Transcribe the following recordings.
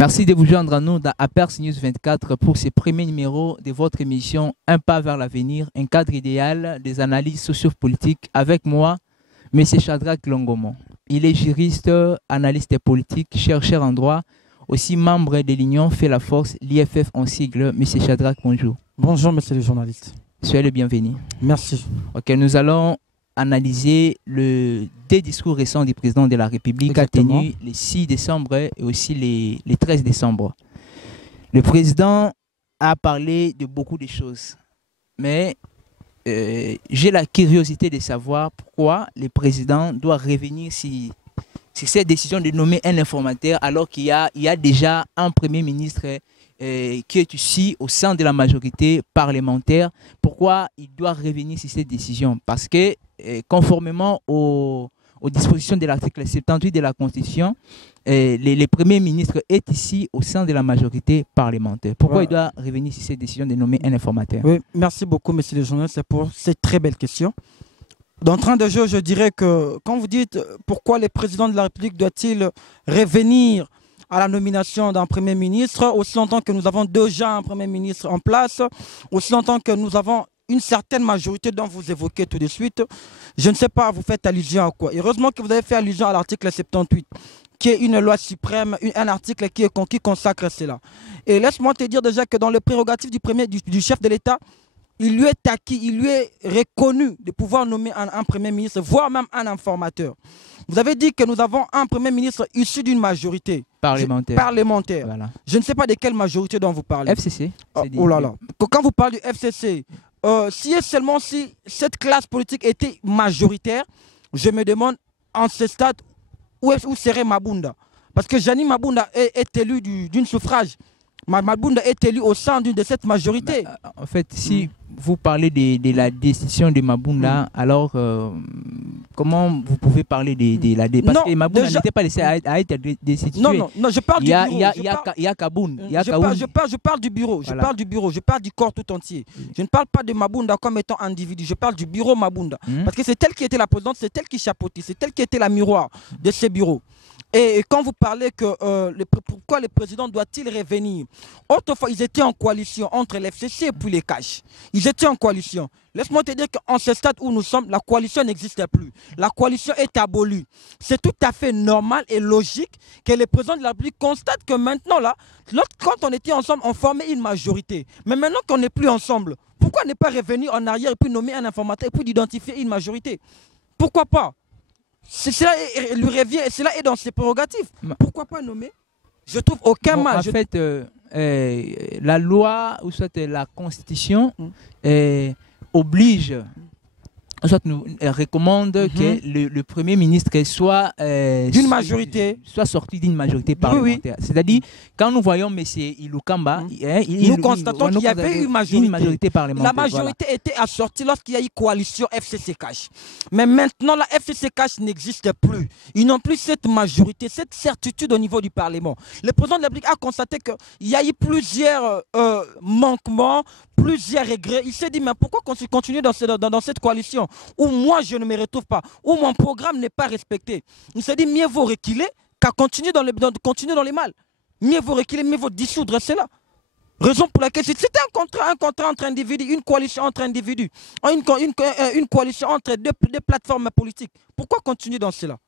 Merci de vous joindre à nous dans Apers News 24 pour ce premier numéro de votre émission Un pas vers l'avenir, un cadre idéal des analyses sociopolitiques avec moi, M. Shadrack Longomon. Il est juriste, analyste politique, chercheur en droit, aussi membre de l'Union Fait la Force, l'IFF en sigle. M. Shadrack, bonjour. Bonjour, monsieur le journaliste. Soyez le bienvenu. Merci. Ok, nous allons analyser des discours récents du président de la République tenus le 6 décembre et aussi les 13 décembre. Le président a parlé de beaucoup de choses, mais j'ai la curiosité de savoir pourquoi le président doit revenir sur cette décision de nommer un informateur alors qu'il y a déjà un premier ministre qui est ici au sein de la majorité parlementaire. Pourquoi il doit revenir sur cette décision? Parce que conformément aux dispositions de l'article 78 de la Constitution, le Premier ministre est ici au sein de la majorité parlementaire. Pourquoi il doit revenir sur cette décision de nommer un informateur? Oui, merci beaucoup, monsieur le journaliste, pour cette très belle question. D'entrée de jeu, je dirais que quand vous dites pourquoi le président de la République doit-il revenir à la nomination d'un Premier ministre, aussi longtemps que nous avons déjà un Premier ministre en place, aussi longtemps que nous avons une certaine majorité dont vous évoquez tout de suite, je ne sais pas, vous faites allusion à quoi. Heureusement que vous avez fait allusion à l'article 78, qui est une loi suprême, un article qui consacre cela. Et laisse-moi te dire déjà que dans le prérogatif du chef de l'État, il lui est acquis, il lui est reconnu de pouvoir nommer un Premier ministre, voire même un informateur. Vous avez dit que nous avons un Premier ministre issu d'une majorité parlementaire. Voilà. Je ne sais pas de quelle majorité dont vous parlez. FCC. Oh là là. Quand vous parlez du FCC, si cette classe politique était majoritaire, je me demande en ce stade où serait Mabunda. Parce que Jani Mabunda est élu d'un suffrage. Mabunda est élu au sein de cette majorité. En fait, si vous parlez de la décision de Mabunda, alors comment vous pouvez parler de la décision? Parce que Mabunda n'était pas laissé à être destitué. Non, je parle du bureau. Il y a Kaboun. Je parle du bureau. Je parle du bureau. Je parle du corps tout entier. Je ne parle pas de Mabunda comme étant individu. Je parle du bureau Mabunda. Parce que c'est elle qui était la présidente, c'est elle qui chapeautait, c'est elle qui était la miroir de ces bureaux. Et quand vous parlez que pourquoi le président doit-il revenir? Autrefois, ils étaient en coalition entre l'FCC et puis les CACH. Ils étaient en coalition. Laisse-moi te dire qu'en ce stade où nous sommes, la coalition n'existe plus. La coalition est abolie. C'est tout à fait normal et logique que le président de la République constate que maintenant, là, quand on était ensemble, on formait une majorité. Mais maintenant qu'on n'est plus ensemble, pourquoi ne pas revenir en arrière et puis nommer un informateur et puis identifier une majorité? Pourquoi pas? Cela lui revient et cela est dans ses prérogatives. Pourquoi pas nommer? Je trouve aucun mal. En fait, la loi ou soit la Constitution oblige, soit nous recommande que le Premier ministre soit d'une majorité, soit sorti d'une majorité parlementaire. Oui. C'est-à-dire, quand nous voyons M. Ilukamba, nous constatons qu'il y avait une majorité parlementaire. La majorité était assortie lorsqu'il y a eu coalition FCC-CACH. Mais maintenant, la FCC-CACH n'existe plus. Ils n'ont plus cette majorité, cette certitude au niveau du Parlement. Le président de la République a constaté qu'il y a eu plusieurs manquements, plusieurs regrets. Il s'est dit, mais pourquoi continuer dans cette coalition où moi je ne me retrouve pas, où mon programme n'est pas respecté? Il s'est dit, mieux vaut reculer qu'à continuer dans les mal. Mieux vaut reculer, mieux vaut dissoudre cela. Raison pour laquelle c'était un contrat entre individus, une coalition entre individus, une coalition entre deux plateformes politiques. Pourquoi continuer dans cela?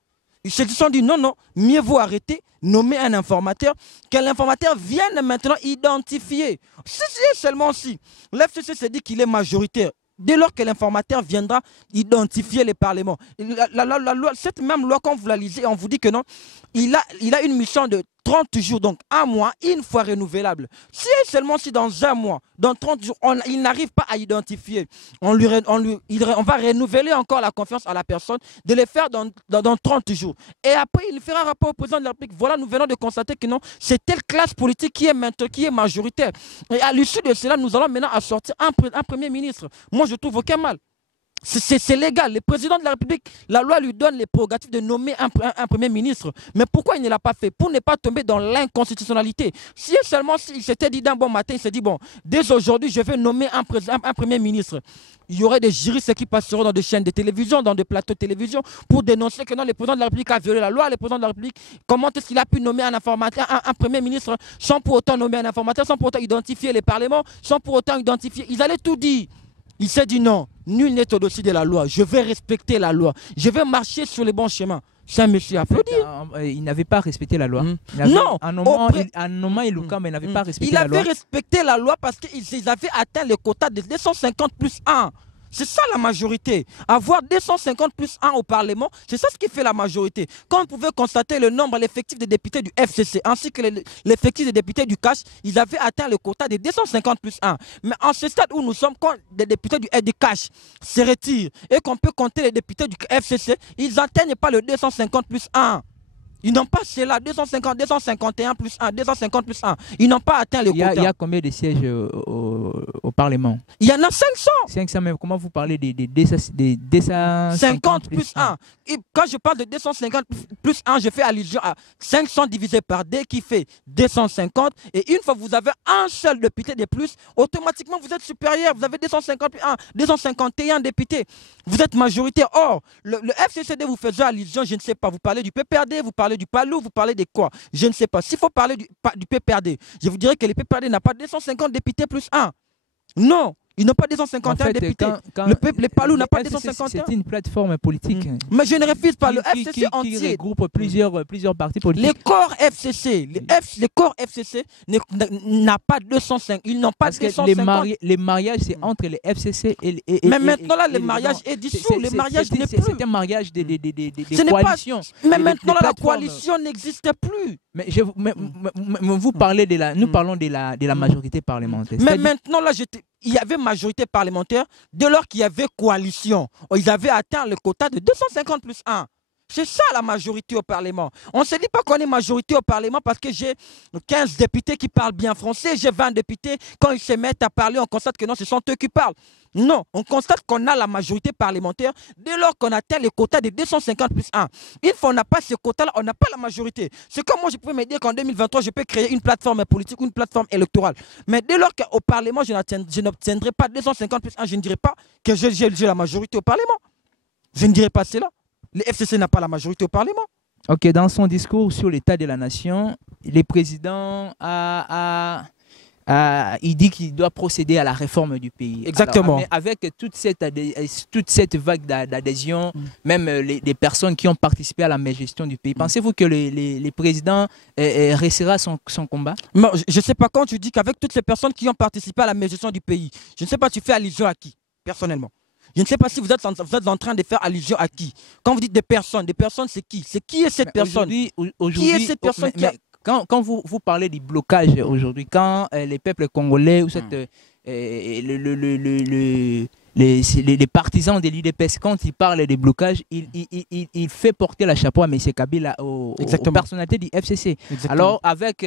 Ils se sont dit non, mieux vaut arrêter, nommer un informateur, que l'informateur vienne maintenant identifier. Seulement si l'FCC s'est dit qu'il est majoritaire, dès lors que l'informateur viendra identifier les parlements. Cette même loi, quand vous la lisez, on vous dit que non, il a une mission de 30 jours, donc un mois, une fois renouvelable. Seulement si dans un mois, dans 30 jours, il n'arrive pas à identifier, on va renouveler encore la confiance à la personne, de le faire dans 30 jours. Et après, il fera rapport au président de la République. Voilà, nous venons de constater que non, c'est telle classe politique qui est majoritaire. Et à l'issue de cela, nous allons maintenant assortir un Premier ministre. Moi, je trouve aucun mal. C'est légal. Le président de la République, la loi lui donne les prérogatives de nommer un premier ministre. Mais pourquoi il ne l'a pas fait? Pour ne pas tomber dans l'inconstitutionnalité. Si seulement il s'était dit d'un bon matin, il s'est dit, bon, dès aujourd'hui, je vais nommer un premier ministre. Il y aurait des juristes qui passeront dans des chaînes de télévision, dans des plateaux de télévision, pour dénoncer que non, le président de la République a violé la loi. Le président de la République, comment est-ce qu'il a pu nommer un informateur, un premier ministre, sans pour autant nommer un informateur, sans pour autant identifier les parlements, sans pour autant identifier. Ils allaient tout dire. Il s'est dit non, nul n'est au-dessus de la loi. Je vais respecter la loi. Je vais marcher sur les bons chemins. C'est un monsieur applaudi. Il n'avait pas respecté la loi. Non. Un moment, Iluka, mais il n'avait pas respecté la loi. Il avait respecté la loi parce qu'ils avaient atteint le quota de 250 plus 1. C'est ça la majorité. Avoir 250 plus 1 au Parlement, c'est ça ce qui fait la majorité. Quand vous pouvez constater le nombre, l'effectif des députés du FCC, ainsi que l'effectif des députés du CACH, ils avaient atteint le quota de 250 plus 1. Mais en ce stade où nous sommes, quand les députés du CACH se retirent et qu'on peut compter les députés du FCC, ils n'atteignent pas le 250 plus 1. Ils n'ont pas cela, 250, 251 plus 1, 250 plus 1. Ils n'ont pas atteint le quota. Il y a combien de sièges au Parlement? Il y en a 500. 500, mais comment vous parlez des 250 plus 1? Et quand je parle de 250 plus 1, je fais allusion à 500 divisé par 2 qui fait 250. Et une fois que vous avez un seul député de plus, automatiquement vous êtes supérieur. Vous avez 250 plus 1, 251 députés. Vous êtes majoritaire. Or, le FCCD vous faisait allusion, je ne sais pas, vous parlez du PPRD, vous parlez du PALU, vous parlez de quoi? Je ne sais pas. S'il faut parler du PPRD, je vous dirais que le PPRD n'a pas 250 députés plus 1. Non, ils n'ont pas 251 députés. Le PALU n'a pas 251. C'est une plateforme politique. Mais je ne refuse pas. Le FCC entier. Qui regroupe plusieurs partis politiques. Le corps FCC, le corps FCC n'a pas 205. Ils n'ont pas 250. Les mariages, c'est entre les FCC et mais maintenant, là, le mariage est dissous. Le mariage n'est plus. C'est un mariage des coalitions. Mais maintenant, la coalition n'existe plus. Mais vous parlez de la... Nous parlons de la majorité parlementaire. Mais maintenant, là, il y avait majorité parlementaire dès lors qu'il y avait coalition. Ils avaient atteint le quota de 250 plus 1. C'est ça la majorité au Parlement. On ne se dit pas qu'on est majorité au Parlement parce que j'ai 15 députés qui parlent bien français, j'ai 20 députés. Quand ils se mettent à parler, on constate que non, ce sont eux qui parlent. Non, on constate qu'on a la majorité parlementaire dès lors qu'on atteint le quota de 250 plus 1. Une fois qu'on n'a pas ce quota-là, on n'a pas la majorité. C'est comme moi, je pouvais me dire qu'en 2023, je peux créer une plateforme politique, une plateforme électorale. Mais dès lors qu'au Parlement, je n'obtiendrai pas 250 plus 1, je ne dirai pas que j'ai la majorité au Parlement. Je ne dirai pas cela. Le FCC n'a pas la majorité au Parlement. Ok, dans son discours sur l'état de la nation, le président il dit qu'il doit procéder à la réforme du pays. Exactement. Alors, avec toute cette vague d'adhésion, même les personnes qui ont participé à la gestion du pays, pensez-vous que le président réussira son combat? Non, je ne sais pas quand tu dis qu'avec toutes ces personnes qui ont participé à la gestion du pays, je ne sais pas, tu fais allusion à qui, personnellement? Je ne sais pas si vous êtes en train de faire allusion à qui. Quand vous dites des personnes c'est qui? C'est qui est cette personne? Qui est cette personne Quand vous parlez du blocage aujourd'hui, quand les peuples congolais ou les partisans de l'UDPS, quand ils parlent de blocage, il fait porter la chapeau à M. Kabila, aux personnalités du FCC. Exactement. Alors, avec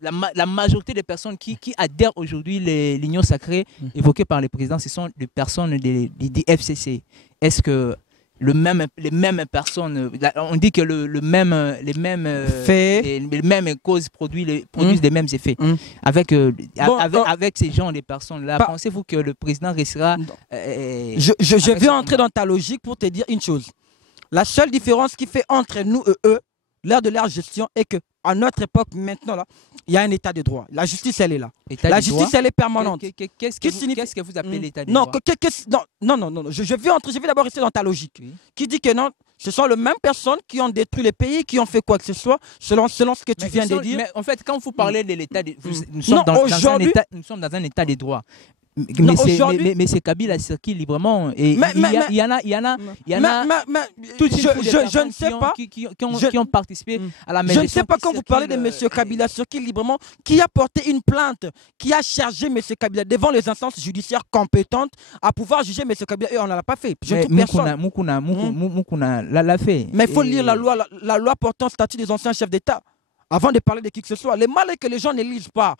la majorité des personnes qui adhèrent aujourd'hui l'union sacrée évoquée par le président, ce sont des personnes du FCC. Est-ce que les mêmes personnes, on dit que les mêmes causes produisent les mêmes effets. Avec ces gens, les personnes-là, pensez-vous que le président réussira? Je vais entrer dans ta logique pour te dire une chose. La seule différence qui fait entre nous et eux, l'heure de leur gestion, est qu'à notre époque, maintenant, là, il y a un état de droit. La justice, elle est là. La justice, elle est permanente. Qu'est-ce que vous appelez l'état de droit? Non. Je vais d'abord rester dans ta logique. Oui. Qui dit que non, ce sont les mêmes personnes qui ont détruit les pays, qui ont fait quoi que ce soit, selon ce que tu viens de dire. Mais en fait, quand vous parlez de l'état de... Nous sommes dans un état de droit. Mais c'est Kabila circule librement et il y en a je ne sais pas qui ont participé à la je ne sais pas quand vous parlez de M. Kabila circule librement, qui a porté une plainte, qui a chargé M. Kabila devant les instances judiciaires compétentes à pouvoir juger M. Kabila, et on ne l'a pas fait. Moukouna l'a fait. Mais il faut lire la loi portant statut des anciens chefs d'État avant de parler de qui que ce soit. Le mal est que les gens ne lisent pas.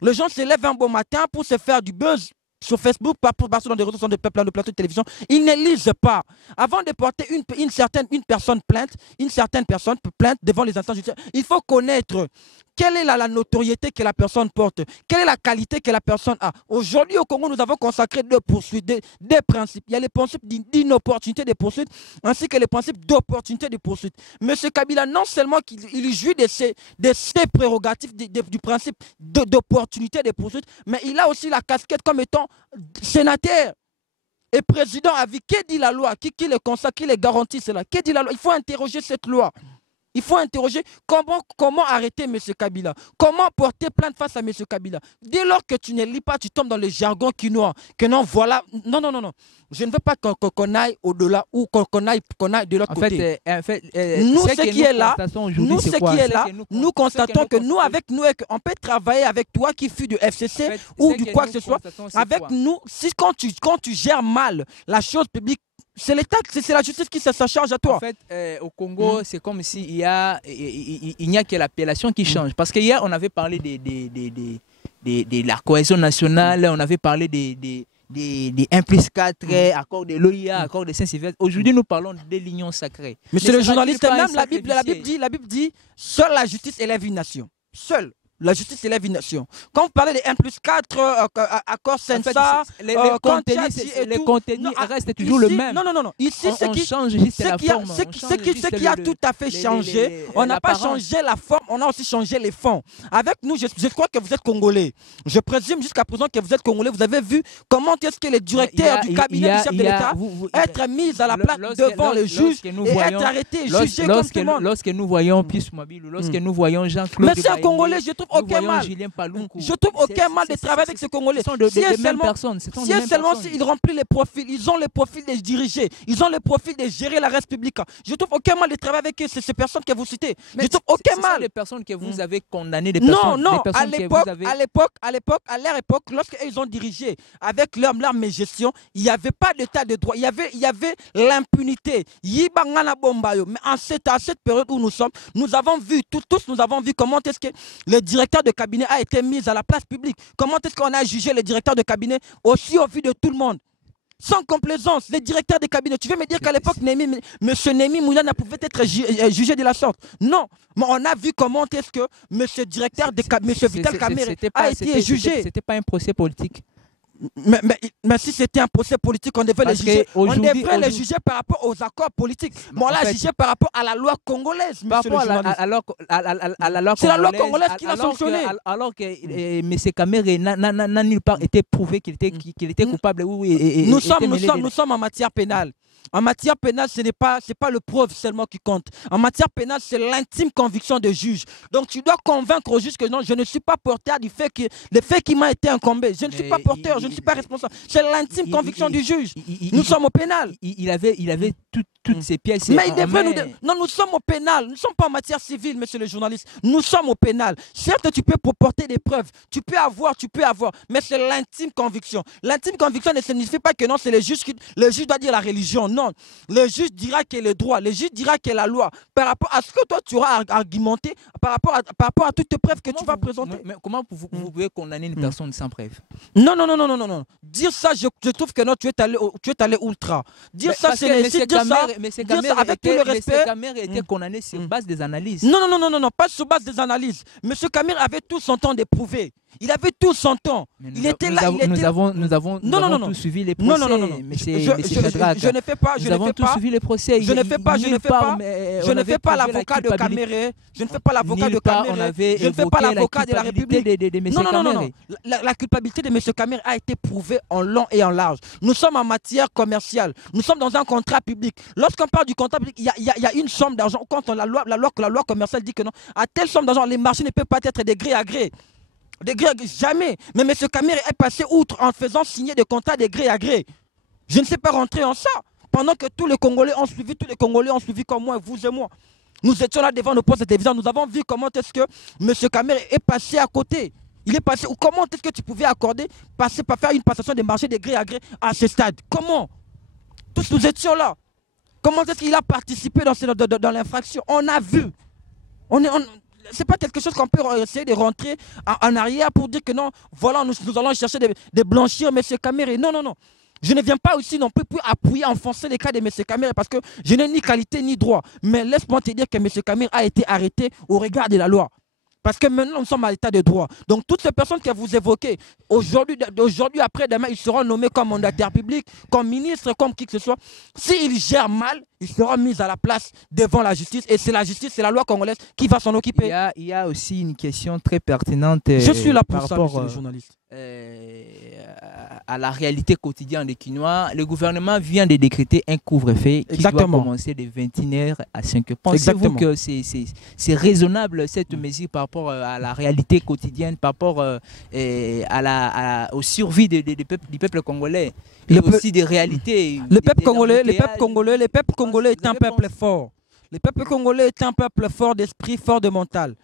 Les gens se lèvent un bon matin pour se faire du buzz. sur Facebook, partout dans des réseaux sociaux, dans le plateau de télévision, ils ne lisent pas. Avant de porter une certaine personne plainte devant les instances judiciaires, il faut connaître quelle est la notoriété que la personne porte, quelle est la qualité que la personne a. Aujourd'hui, au Congo, nous avons consacré deux poursuites, des principes. Il y a les principes d'inopportunité des poursuites, ainsi que les principes d'opportunité des poursuites. M. Kabila, non seulement qu'il jouit de ses prérogatives du principe d'opportunité des poursuites, mais il a aussi la casquette comme étant sénateur et président à vie. Que dit la loi? Qui le consacre, qui le garantit cela? Que dit la loi? Il faut interroger cette loi. Il faut interroger comment arrêter M. Kabila. Comment porter plainte face à M. Kabila. Dès lors que tu ne lis pas, tu tombes dans le jargon quinois. Que non, voilà. Non, non, non, non. Je ne veux pas qu'on aille au-delà ou qu'on aille de l'autre côté. Nous, ce qui est là, nous constatons que nous, avec nous, on peut travailler avec toi qui fus du FCC ou du quoi que ce soit. Avec nous, si quand tu gères mal la chose publique, c'est l'État, c'est la justice qui se charge à toi. En fait, au Congo, c'est comme s'il n'y a que l'appellation qui change. Parce qu'hier, on avait parlé de la cohésion nationale, on avait parlé des 1+4, accord de l'OIA, accord de Saint-Sylvestre. Aujourd'hui, nous parlons de l'union sacrée. Monsieur le journaliste, même la Bible dit, seule la justice élève une nation. Seule. La justice élève une nation. Quand vous parlez des 1+4, accord Sensa, les contenus restent toujours le même. Non, non, non, non. Ici, on change juste la forme. Ce qui a tout à fait changé, on n'a pas changé la forme, on a aussi changé les fonds. Avec nous, je crois que vous êtes Congolais. Je présume jusqu'à présent que vous êtes Congolais. Vous avez vu comment est-ce que les directeurs du cabinet du chef de l'État être mis à la place devant le juge et être arrêtés, jugés comme tout le monde. Lorsque nous voyons Pius Mobile, lorsque nous voyons Jean-Claude, mais c'est un Congolais, je trouve aucun mal. Je trouve aucun mal de travailler avec ces Congolais. Ce sont des mêmes personnes. Si seulement ils remplissent les profils, ils ont les profils de diriger, ils ont les profils de gérer la République. Je trouve aucun mal de travailler avec ces personnes que vous citez. Je trouve aucun mal. Ce sont des personnes que vous avez condamnées, des personnes. Non, non. À leur époque, lorsqu'ils ont dirigé avec leur gestion, il n'y avait pas d'état de droit. Il y avait l'impunité. Mais à cette période où nous sommes, nous avons vu, tous nous avons vu comment est-ce que le directeur de cabinet a été mis à la place publique. Comment est-ce qu'on a jugé le directeur de cabinet aussi au vu de tout le monde? Sans complaisance, les directeurs de cabinet. Tu veux me dire qu'à l'époque, M. Némi Moula ne pouvait être jugé de la sorte? Non. Mais on a vu comment est-ce que M. directeur de cabinet, M. Vital Kamerhe a été jugé. C'était pas un procès politique. Mais si c'était un procès politique, on devait les juger. On devrait les juger par rapport aux accords politiques. Mais on l'a jugé par rapport à la loi congolaise, monsieur le journaliste. C'est la loi congolaise qui l'a sanctionné. Alors que M. Kamerhe n'a nulle part été prouvé qu'il était coupable. Nous sommes en matière pénale. En matière pénale, ce n'est pas le preuve seulement qui compte. En matière pénale, c'est l'intime conviction du juge. Donc tu dois convaincre au juge que non, je ne suis pas porteur du fait qui m'a été incombé. Je ne suis pas porteur, je ne suis pas responsable. C'est l'intime conviction du juge. Nous sommes au pénal. Il avait toutes ces pièces. Mais il devrait nous... Non, nous sommes au pénal. Nous ne sommes pas en matière civile, monsieur le journaliste. Nous sommes au pénal. Certes, tu peux porter des preuves. Tu peux avoir. Mais c'est l'intime conviction. L'intime conviction ne signifie pas que non, c'est le juge qui... Le juge doit dire la religion. Non. Le juge dira qu'il est le droit. Le juge dira qu'il est la loi. Par rapport à ce que toi, tu auras argumenté, par rapport à toutes les preuves que tu vas présenter. Mais comment vous pouvez condamner une personne sans preuve? Non. Dire ça, je trouve que non, tu es allé ultra. Dire ça, c'est avec tout le respect. M. Kamerhe était condamné sur base des analyses. Non, pas sur base des analyses. M. Kamerhe avait tout son temps d'éprouver. Il avait tout son temps. Il était là. Nous avons tous suivi les procès. Non. Je ne fais pas. Nous avons tous suivi les procès. Je ne fais pas l'avocat de Kamerhe. Je ne fais pas l'avocat de Kamerhe. Je ne fais pas l'avocat de la République. Non. La culpabilité de M. Kamerhe a été prouvée en long et en large. Nous sommes en matière commerciale. Nous sommes dans un contrat public. Lorsqu'on parle du contrat public, il y a une somme d'argent. Quand la loi commerciale dit que non, à telle somme d'argent, les marchés ne peuvent pas être de gré à gré. Jamais. Mais M. Kamerhe est passé outre en faisant signer des contrats de gré à gré. Je ne sais pas rentrer en ça. Pendant que tous les Congolais ont suivi comme moi, vous et moi. Nous étions là devant nos postes de télévision. Nous avons vu comment est-ce que M. Kamerhe est passé à côté. Il est passé. Comment est-ce que tu pouvais faire une passation des marchés de gré à gré à ce stade? Comment? Tous nous étions là. Comment est-ce qu'il a participé dans l'infraction? On a vu. c'est pas quelque chose qu'on peut essayer de rentrer en arrière pour dire que non, voilà, nous allons chercher de blanchir M. Kamere. Non, non, non. Je ne viens pas aussi non plus pour appuyer, enfoncer les cas de M. Kamere parce que je n'ai ni qualité ni droit. Mais laisse-moi te dire que M. Kamere a été arrêté au regard de la loi. Parce que maintenant, nous sommes à l'état de droit. Donc, toutes ces personnes que vous évoquez, aujourd'hui, après-demain, ils seront nommés comme mandataires publics, comme ministres, comme qui que ce soit. S'ils gèrent mal, ils seront mis à la place devant la justice. Et c'est la justice, c'est la loi congolaise qui va s'en occuper. Il y a aussi une question très pertinente. Je suis là pour ça, monsieur le journaliste. À la réalité quotidienne des Kinois, le gouvernement vient de décréter un couvre-feu qui doit commencer de 21h à 5h. Pensez-vous que c'est raisonnable cette mesure par rapport à la réalité quotidienne, par rapport aux survies du peuple congolais et aussi des réalités? Le peuple congolais est un peuple fort. Le peuple congolais est un peuple fort d'esprit, fort de mental.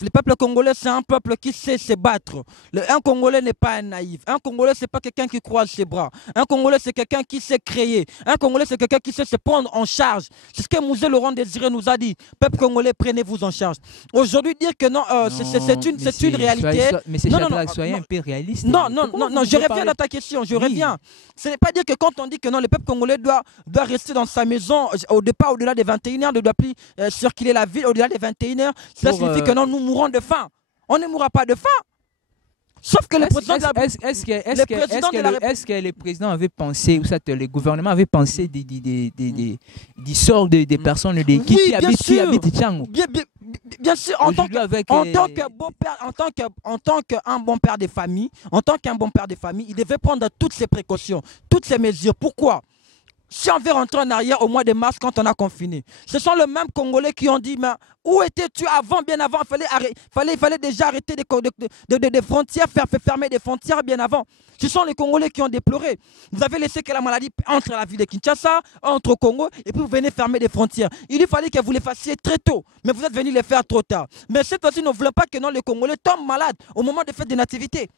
Le peuple congolais, c'est un peuple qui sait se battre. Un Congolais n'est pas un naïf. Un Congolais, ce n'est pas quelqu'un qui croise ses bras. Un Congolais, c'est quelqu'un qui sait créer. Un Congolais, c'est quelqu'un qui sait se prendre en charge. C'est ce que Mouzé Laurent Désiré nous a dit. Peuple congolais, prenez-vous en charge. Aujourd'hui, dire que non, c'est une réalité. Mais c'est soyez un peu réaliste. Non, je reviens à ta question. Je reviens. Ce n'est pas dire que quand on dit que non, le peuple congolais doit rester dans sa maison au-delà des 21h, ne doit plus circuler la ville au-delà des 21h. Cela signifie que non, nous mourrons de faim. On ne mourra pas de faim. Sauf que le président est-ce que le président avait pensé, ou ça, le gouvernement avait pensé du sort des personnes qui habitent Tchango? Bien sûr, en tant qu'un bon père de famille, il devait prendre toutes ces précautions, toutes ces mesures. Pourquoi? Si on veut rentrer en arrière au mois de mars quand on a confiné, ce sont les mêmes Congolais qui ont dit mais où étais-tu avant, bien avant? Il fallait déjà arrêter des frontières, fermer des frontières bien avant. Ce sont les Congolais qui ont déploré. Vous avez laissé que la maladie entre la ville de Kinshasa, entre au Congo, et puis vous venez fermer des frontières. Il fallait que vous les fassiez très tôt, mais vous êtes venus les faire trop tard. Mais cette fois-ci, nous ne voulons pas que non, les Congolais tombent malades au moment des fêtes de nativité.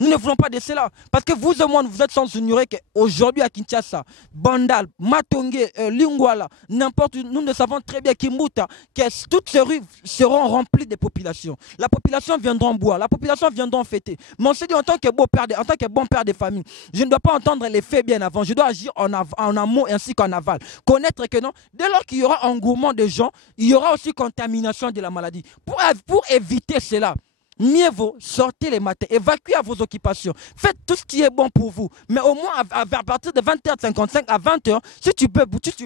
Nous ne voulons pas de cela. Parce que vous et moi, vous êtes sans ignorer qu'aujourd'hui à Kinshasa, Bandal, Matongé, Lingwala, n'importe où, nous ne savons très bien Kimbuta, que toutes ces rues seront remplies de populations. La population viendra boire, la population viendra fêter. Mais on s'est dit en tant que bon père de famille, je ne dois pas entendre les faits bien avant. Je dois agir en amont ainsi qu'en aval. Connaître que non, dès lors qu'il y aura engouement de gens, il y aura aussi contamination de la maladie. Pour éviter cela, mieux vaut sortir les matins, évacuer à vos occupations, faites tout ce qui est bon pour vous. Mais au moins à partir de 20h55 à 20h, si tu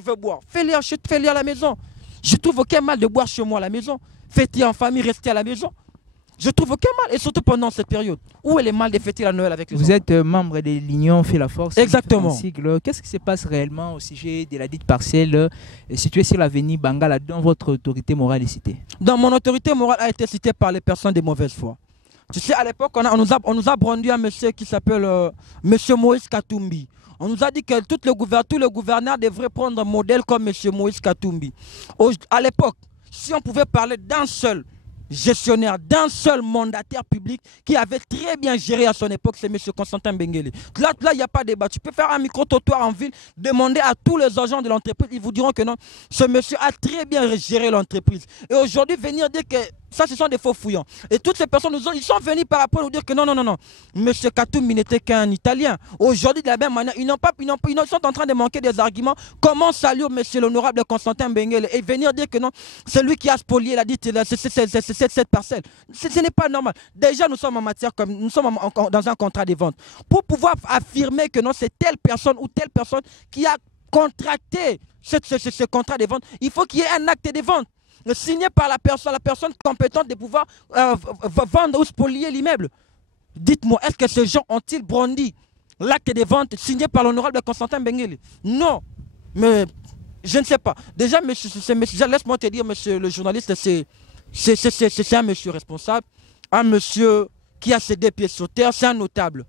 veux boire, fais-le à la maison. Je trouve aucun mal de boire chez moi à la maison. Fêter en famille, rester à la maison. Je trouve aucun mal, et surtout pendant cette période. Où est le mal de fêter la Noël avec les enfants? Vous êtes membre de l'Union Fait la Force. Exactement. Qu'est-ce qui se passe réellement au sujet de la dite parcelle située sur l'avenue Bangala, dont votre autorité morale est citée? Dans mon autorité morale a été citée par les personnes de mauvaise foi. Tu sais, à l'époque, on nous a brandi un monsieur qui s'appelle monsieur Moïse Katumbi. On nous a dit que tous les gouverneurs devraient prendre un modèle comme monsieur Moïse Katumbi. À l'époque, si on pouvait parler d'un seul gestionnaire, d'un seul mandataire public qui avait très bien géré à son époque, c'est M. Constantin Benguele. Là, il n'y a pas de débat. Tu peux faire un micro-trottoir en ville, demander à tous les agents de l'entreprise, ils vous diront que non, ce monsieur a très bien géré l'entreprise. Et aujourd'hui, venir dire que ça, ce sont des faux fouillants. Et toutes ces personnes, ils sont venus par rapport à nous dire que non. M. Katumbi n'était qu'un Italien. Aujourd'hui, de la même manière, ils sont en train de manquer des arguments. Comment saluer M. l'honorable Constantin Benguele et venir dire que non, c'est lui qui a spolié cette parcelle. Ce n'est pas normal. Déjà, nous sommes dans un contrat de vente. Pour pouvoir affirmer que non, c'est telle personne ou telle personne qui a contracté ce contrat de vente, il faut qu'il y ait un acte de vente signé par la personne compétente de pouvoir vendre ou spolier l'immeuble. Dites-moi, est-ce que ces gens ont-ils brandi l'acte de vente signé par l'honorable Constantin Benguele? Non, mais je ne sais pas. Déjà, laisse-moi te dire, monsieur le journaliste, c'est un monsieur responsable, un monsieur qui a ses deux pieds sur terre, c'est un notable.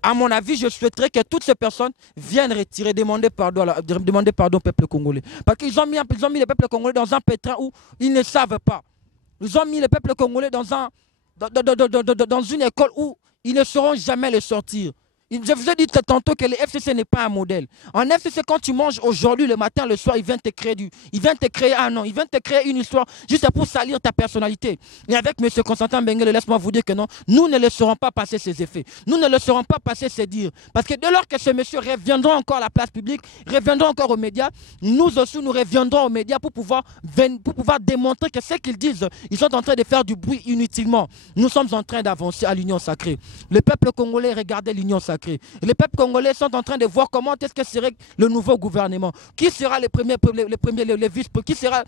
À mon avis, je souhaiterais que toutes ces personnes viennent retirer, demander pardon au peuple congolais. Parce qu'ils ont mis le peuple congolais dans un pétrin où ils ne savent pas. Ils ont mis le peuple congolais dans une école où ils ne sauront jamais le sortir. Je vous ai dit tantôt que le FCC n'est pas un modèle. En FCC, quand tu manges aujourd'hui, le matin, le soir, il vient te créer un nom, il vient te créer une histoire juste pour salir ta personnalité. Et avec M. Constantin Benguele, laisse-moi vous dire que non, nous ne laisserons pas passer ces effets. Nous ne laisserons pas passer ces dires. Parce que dès lors que ce monsieur reviendra encore à la place publique, reviendra encore aux médias, nous aussi, nous reviendrons aux médias pour pouvoir démontrer que ce qu'ils disent, ils sont en train de faire du bruit inutilement. Nous sommes en train d'avancer à l'union sacrée. Le peuple congolais regardait l'union sacrée. Les peuples congolais sont en train de voir comment est-ce que serait le nouveau gouvernement. Qui sera les vice, qui sera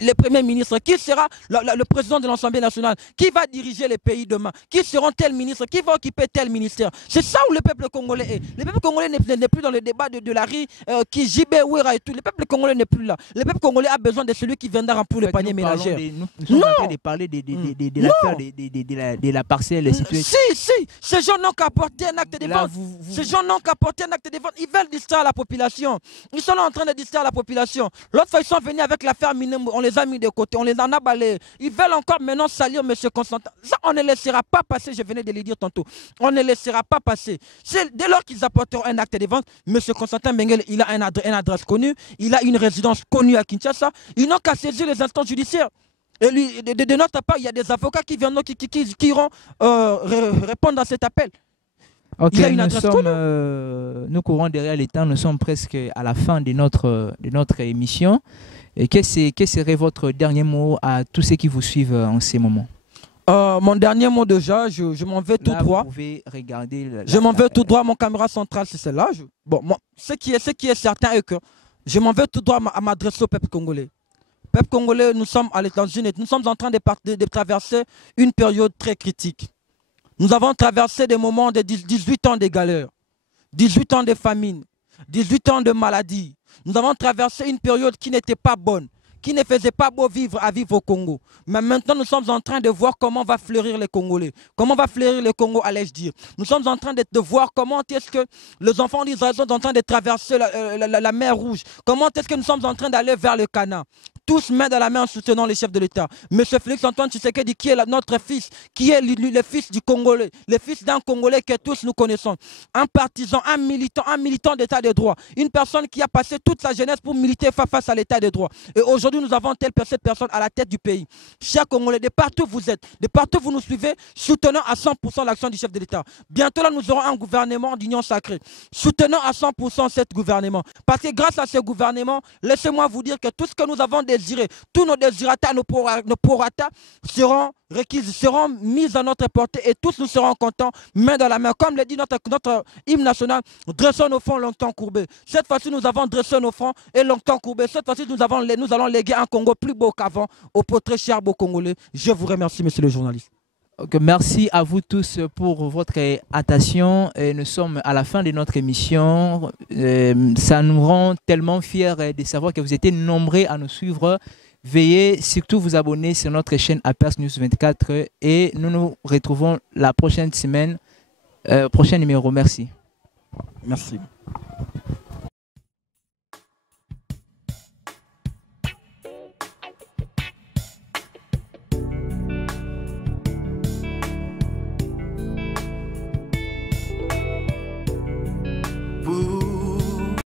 le premier ministre, qui sera le président de l'Assemblée nationale, qui va diriger les pays demain, qui seront tels ministres, qui va occuper tel ministère. C'est ça où le peuple congolais est. Le peuple congolais n'est plus dans le débat de la rue, qui Jibé, Ouera et tout. Le peuple congolais n'est plus là. Le peuple congolais a besoin de celui qui viendra remplir le panier ménagère. Nous sommes en train de parler de l'affaire de la parcelle située. Si, ces gens n'ont qu'à porter un acte de vente. Ces gens n'ont qu'à porter un acte de vente. Ils veulent distraire la population. Ils sont là en train de distraire la population. L'autre fois, ils sont venus avec l'affaire Minembwe. On les a mis de côté, on les en a balayés. Ils veulent encore maintenant salir M. Constantin. Ça, on ne laissera pas passer, je venais de le dire tantôt. On ne laissera pas passer. Dès lors qu'ils apporteront un acte de vente, M. Constantin Benguele, il a une adresse connue, il a une résidence connue à Kinshasa. Ils n'ont qu'à saisir les instances judiciaires. Et lui, de notre part, il y a des avocats qui viendront, qui iront répondre à cet appel. Ok, nous courons derrière les temps, nous sommes presque à la fin de notre émission. Et quel serait votre dernier mot à tous ceux qui vous suivent en ces moments? Mon dernier mot déjà, je m'en vais tout droit. Vous pouvez regarder je m'en vais tout droit, mon caméra centrale c'est celle-là. Ce qui est certain est que je m'en vais tout droit à m'adresser au peuple congolais. Peuple congolais, nous sommes en train de traverser une période très critique. Nous avons traversé des moments de 18 ans de galère, 18 ans de famine, 18 ans de maladie. Nous avons traversé une période qui n'était pas bonne, qui ne faisait pas beau vivre au Congo. Mais maintenant, nous sommes en train de voir comment va fleurir les Congolais. Comment va fleurir le Congo, allais-je dire. Nous sommes en train de voir comment est-ce que les enfants d'Israël sont en train de traverser la mer Rouge. Comment est-ce que nous sommes en train d'aller vers le Canaan. Tous main dans la main en soutenant les chefs de l'État. Monsieur Félix-Antoine Tshisekedi, qui est notre fils, qui est le fils du Congolais, le fils d'un Congolais que tous nous connaissons. Un partisan, un militant d'État de droit. Une personne qui a passé toute sa jeunesse pour militer face à l'État de droit. Et aujourd'hui, nous avons cette personne à la tête du pays. Chers Congolais, de partout vous êtes, de partout vous nous suivez, soutenons à 100% l'action du chef de l'État. Bientôt là, nous aurons un gouvernement d'union sacrée. Soutenons à 100% ce gouvernement. Parce que grâce à ce gouvernement, laissez-moi vous dire que tout ce que nous avons désiré, tous nos désirata, nos prorata seront requises, seront mises à notre portée et tous nous serons contents, main dans la main. Comme le dit notre hymne national, dressons nos fronts longtemps courbés. Cette fois-ci, nous avons dressé nos fronts et longtemps courbés. Cette fois-ci, nous allons léguer un Congo plus beau qu'avant au très cher beau Congolais. Je vous remercie, monsieur le journaliste. Okay, merci à vous tous pour votre attention. Et nous sommes à la fin de notre émission. Ça nous rend tellement fiers de savoir que vous étiez nombreux à nous suivre. Veuillez surtout vous abonner sur notre chaîne Apers News 24 et nous nous retrouvons la prochaine semaine, prochain numéro. Merci. Merci.